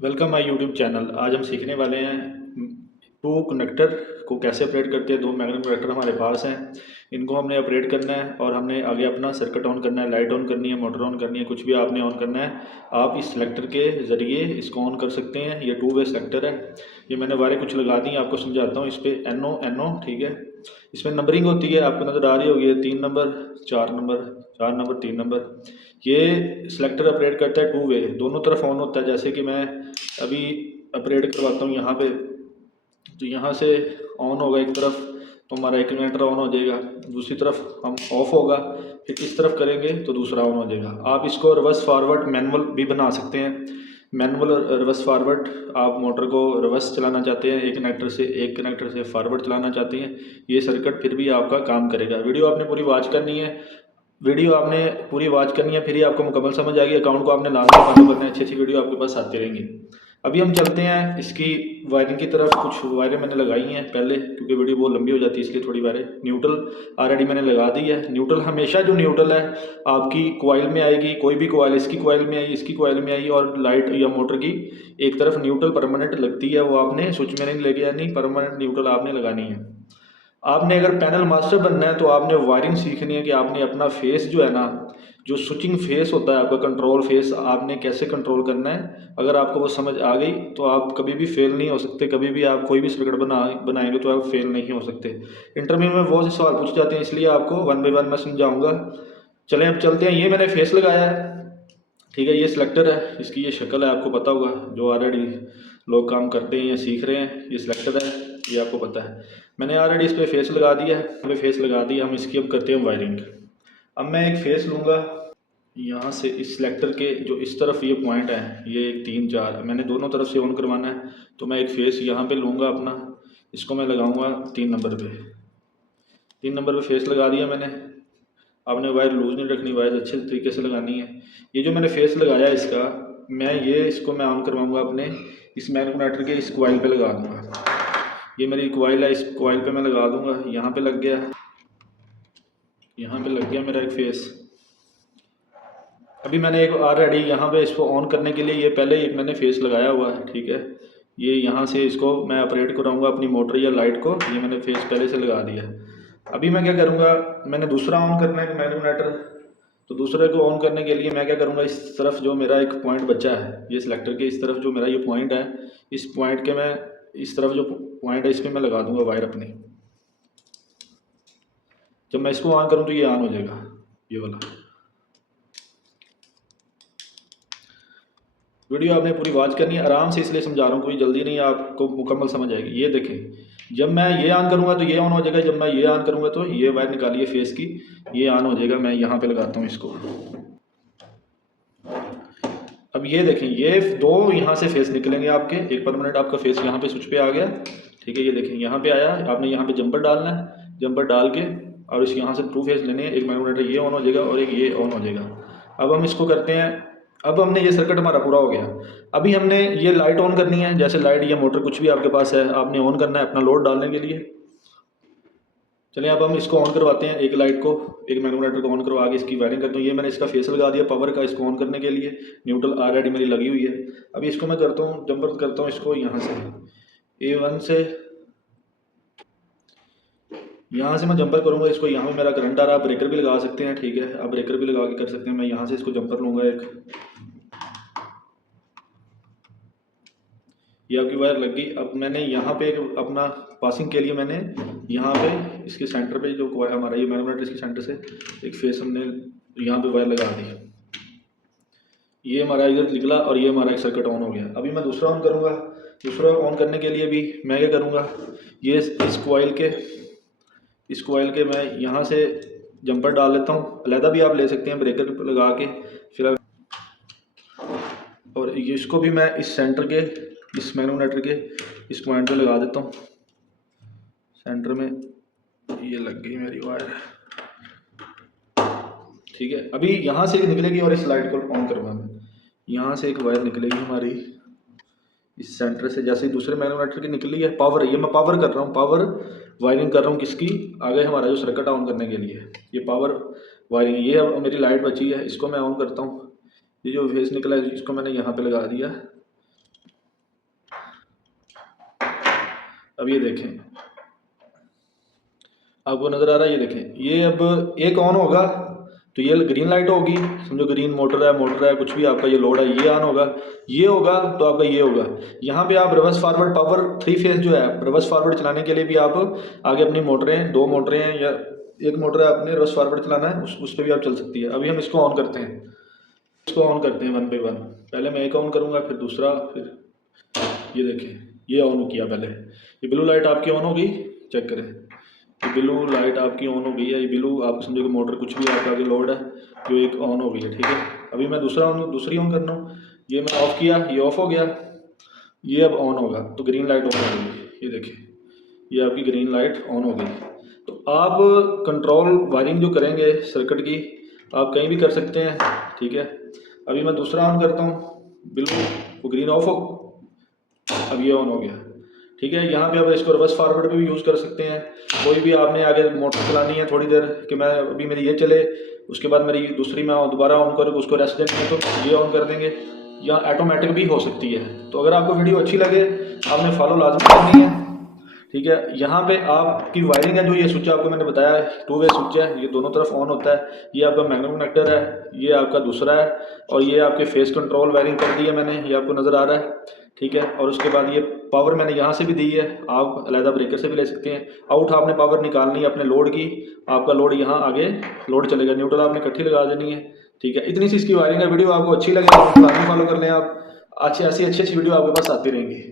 Welcome my YouTube channel. आज हम सीखने वाले हैं टू कनेक्टर को कैसे ऑपरेट करते हैं। दो मैग्नेटिक कनेक्टर हमारे पास हैं, इनको हमने ऑपरेट करना है और हमने आगे अपना सर्किट ऑन करना है, लाइट ऑन करनी है, मोटर ऑन करनी है, कुछ भी आपने ऑन करना है। आप इस सेलेक्टर के ज़रिए इसको ऑन कर सकते हैं। ये टू वे सेलेक्टर है। ये मैंने वायरें कुछ लगा दी, आपको समझाता हूँ। इस पर NO ठीक है। इसमें नंबरिंग होती है, आपको नज़र आ रही होगी, 3 नंबर 4 नंबर 4 नंबर 3 नंबर। ये सिलेक्टर ऑपरेट करता है टू वे, दोनों तरफ ऑन होता है। जैसे कि मैं अभी ऑपरेट करवाता हूँ यहाँ पे, तो यहाँ से ऑन होगा एक तरफ तो हमारा एक इन्वर्टर ऑन हो जाएगा, दूसरी तरफ हम ऑफ होगा, फिर इस तरफ करेंगे तो दूसरा ऑन हो जाएगा। आप इसको रिवर्स फॉरवर्ड मैनुअल भी बना सकते हैं। मैनुअल रिवर्स फॉरवर्ड, आप मोटर को रिवर्स चलाना चाहते हैं, एक कनेक्टर से फॉरवर्ड चलाना चाहते हैं, ये सर्किट फिर भी आपका काम करेगा। वीडियो आपने पूरी वॉच करनी है, फिर ही आपको मुकम्मल समझ आएगी। अकाउंट को आपने लाजमी फॉलो करना है, अच्छी अच्छी वीडियो आपके पास आती रहेंगी। अभी हम चलते हैं इसकी वायरिंग की तरफ। कुछ वायरें मैंने लगाई हैं पहले, क्योंकि वीडियो बहुत लंबी हो जाती है इसलिए थोड़ी वायरें। न्यूट्रल ऑलरेडी मैंने लगा दी है। न्यूट्रल हमेशा जो न्यूट्रल है आपकी कॉइल में आएगी, कोई भी कॉइल, इसकी कॉइल में आई, इसकी कॉइल में आई, और लाइट या मोटर की एक तरफ न्यूट्रल परमानेंट लगती है, वो आपने स्विच में नहीं लेके आनी, परमानेंट न्यूट्रल आपने लगानी है। आपने अगर पैनल मास्टर बनना है तो आपने वायरिंग सीखनी है कि आपने अपना फेस जो है ना, जो स्विचिंग फेस होता है आपका, कंट्रोल फेस, आपने कैसे कंट्रोल करना है। अगर आपको वो समझ आ गई तो आप कभी भी फेल नहीं हो सकते। कभी भी आप कोई भी सर्किट बनाएंगे तो आप फेल नहीं हो सकते। इंटरव्यू में बहुत से सवाल पूछे जाते हैं, इसलिए आपको वन बाई वन मैं समझाऊंगा। चलें अब चलते हैं। ये मैंने फेस लगाया है, ठीक है। ये सिलेक्टर है, इसकी ये शक्ल है, आपको पता होगा, जो ऑलरेडी लोग काम करते हैं या सीख रहे हैं। ये सिलेक्टर है, ये आपको पता है। मैंने ऑलरेडी इस पर फेस लगा दिया है, फेस लगा दिया। हम इसकी अब करते हैं वायरिंग। अब मैं एक फेस लूँगा यहाँ से, इस सिलेक्टर के जो इस तरफ ये पॉइंट है, ये 1 3 4 मैंने दोनों तरफ से ऑन करवाना है। तो मैं एक फेस यहाँ पे लूँगा अपना, इसको मैं लगाऊंगा 3 नंबर पे। 3 नंबर पे फेस लगा दिया मैंने। आपने वायर लूज नहीं रखनी, वायर अच्छे तरीके से लगानी है। ये जो मैंने फेस लगाया इसका, इसको मैं ऑन करवाऊँगा अपने इस मैन कनेक्टर के इस कॉइल पे लगा दूँगा। ये मेरी कॉइल है, इस कॉइल पे मैं लगा दूँगा। यहाँ पे लग गया, यहाँ पे लग गया मेरा एक फेस। अभी मैंने एक ऑलरेडी यहाँ पे इसको ऑन करने के लिए ये पहले एक मैंने फेस लगाया हुआ है, ठीक है। ये यहाँ से इसको मैं ऑपरेट कराऊंगा अपनी मोटर या लाइट को, ये मैंने फेस पहले से लगा दिया है। अभी मैं क्या करूँगा, मैंने दूसरा ऑन करना है मैग्नेटर। तो दूसरे को ऑन करने के लिए मैं क्या करूँगा, इस तरफ जो मेरा एक पॉइंट बचा है, ये सिलेक्टर के इस तरफ जो मेरा ये पॉइंट है, इस पॉइंट के मैं इस तरफ जो पॉइंट है इस पर मैं लगा दूँगा वायर अपनी। जब मैं इसको ऑन करूँ तो ये ऑन हो जाएगा, ये वाला। वीडियो आपने पूरी वॉच करनी है, आराम से इसलिए समझा रहा हूँ, कोई जल्दी नहीं, आपको मुकम्मल समझ आएगी। ये देखें, जब मैं ये ऑन करूँगा तो ये ऑन हो जाएगा, जब मैं ये ऑन करूँगा तो ये वायर निकालिए फेस की, ये ऑन हो जाएगा। मैं यहाँ पे लगाता हूँ इसको। अब ये देखें, ये दो यहाँ से फेस निकलेंगे आपके, एक परमानेंट आपका फेस यहाँ पे स्विच पे आ गया, ठीक है। ये देखें यहाँ पे आया, आपने यहाँ पे जंपर डालना है, जंपर डाल के और इस यहाँ से टू फेस लेने हैं। एक मैग्नेटर ये ऑन हो जाएगा और एक ये ऑन हो जाएगा। अब हम इसको करते हैं। अब हमने ये सर्किट हमारा पूरा हो गया। अभी हमने ये लाइट ऑन करनी है, जैसे लाइट या मोटर कुछ भी आपके पास है, आपने ऑन करना है अपना लोड डालने के लिए। चलिए अब हम इसको ऑन करवाते हैं, एक लाइट को, एक मैग्नेटर को ऑन करवा के इसकी वायरिंग करता हूँ। ये मैंने इसका फेस लगा दिया पावर का, इसको ऑन करने के लिए। न्यूट्रल ऑलरेडी मेरी लगी हुई है। अभी इसको मैं करता हूँ, जंपर करता हूँ इसको यहाँ से, A1 से यहाँ से मैं जंपर करूँगा इसको। यहाँ पे मेरा करंट आ रहा है, आप ब्रेकर भी लगा सकते हैं, ठीक है, आप ब्रेकर भी लगा के कर सकते हैं। मैं यहाँ से इसको जंपर लूँगा एक, ये आपकी वायर लग गई। अब मैंने यहाँ पे एक अपना पासिंग के लिए मैंने यहाँ पे इसके सेंटर पे जो हमारा ये मैग्नेटर, इसके सेंटर से एक फेस हमने यहाँ पे वायर लगा दी। ये हमारा इधर निकला और ये हमारा एक सर्किट ऑन हो गया। अभी मैं दूसरा ऑन करूँगा। दूसरा ऑन करने के लिए भी मैं क्या करूँगा, ये इस कॉइल के मैं यहाँ से जंपर डाल लेता हूँ। अलहदा भी आप ले सकते हैं ब्रेकर लगा के फिर, और इसको भी मैं इस सेंटर के, इस मैग्नेटर के इस पॉइंट पे लगा देता हूँ। सेंटर में ये लग गई मेरी वायर, ठीक है। अभी यहाँ से निकलेगी और इस लाइट को ऑन करवाना, यहाँ से एक वायर निकलेगी हमारी इस सेंटर से, जैसे दूसरे मैग्नेटर की निकली है। पावर, ये मैं पावर कर रहा हूँ, पावर वायरिंग कर रहा हूँ किसकी, आगे हमारा जो सर्किट ऑन करने के लिए, ये पावर वायरिंग। ये अब मेरी लाइट बची है, इसको मैं ऑन करता हूँ। ये जो फेस निकला है इसको मैंने यहाँ पे लगा दिया। अब ये देखें, आपको नज़र आ रहा है, ये देखें, ये अब एक ऑन होगा तो ये ग्रीन लाइट होगी, समझो ग्रीन मोटर है कुछ भी आपका ये लोड है, ये ऑन होगा, ये होगा तो आपका ये होगा। यहाँ पे आप रिवर्स फॉरवर्ड पावर 3 फेज जो है, रिवर्स फॉरवर्ड चलाने के लिए भी आप आगे अपनी मोटरें, 2 मोटरें हैं या एक मोटर है, आपने रिवर्स फॉरवर्ड चलाना है उस पर भी आप चल सकती है। अभी हम इसको ऑन करते हैं, इसको ऑन करते हैं 1 बाय 1। पहले मैं एक ऑन करूँगा, फिर दूसरा, फिर ये देखें, ये ऑन किया पहले, ये ब्लू लाइट आपकी ऑन होगी, चेक करें, ये ब्लू लाइट आपकी ऑन हो गई है, ये ब्लू आप समझो कि मोटर कुछ भी आपका आगे लोड है जो एक ऑन हो गई है, ठीक है। अभी मैं दूसरी ऑन करना हूँ, ये मैं ऑफ़ किया, ये ऑफ हो गया, ये अब ऑन होगा तो ग्रीन लाइट ऑन हो गई, ये देखिए, ये आपकी ग्रीन लाइट ऑन हो गई। तो आप कंट्रोल वायरिंग जो करेंगे सर्किट की, आप कहीं भी कर सकते हैं, ठीक है। अभी मैं दूसरा ऑन करता हूँ, ब्लू वो ग्रीन ऑफ हो, अब ये ऑन हो गया, ठीक है। यहाँ पे आप इसको रिवर्स फॉरवर्ड पे भी यूज़ कर सकते हैं। कोई भी आपने आगे मोटर चलानी है थोड़ी देर कि मैं अभी मेरी ये चले, उसके बाद मेरी दूसरी मैं दोबारा ऑन करूँ, उसको रेस्ट देने में तो ये ऑन कर देंगे, या ऑटोमेटिक भी हो सकती है। तो अगर आपको वीडियो अच्छी लगे आपने फॉलो लाजमी करनी है, ठीक है। यहाँ पे आपकी वायरिंग है, जो ये स्विच आपको मैंने बताया है 2 वे स्विच है, ये दोनों तरफ ऑन होता है, ये आपका मैग्नेट कनेक्टर है, ये आपका दूसरा है, और ये आपके फेस कंट्रोल वायरिंग कर दी है मैंने, ये आपको नज़र आ रहा है, ठीक है। और उसके बाद ये पावर मैंने यहाँ से भी दी है, आप अलहदा ब्रेकर से भी ले सकते हैं। आउट आपने पावर निकालनी है अपने लोड की, आपका लोड यहाँ आगे लोड चलेगा, न्यूट्रल आपने इकट्ठी लगा देनी है, ठीक है। इतनी सी इसकी वायरिंग है। वीडियो आपको अच्छी लगे तो फॉलो कर लें आप, अच्छी वीडियो आपके पास आती रहेंगी।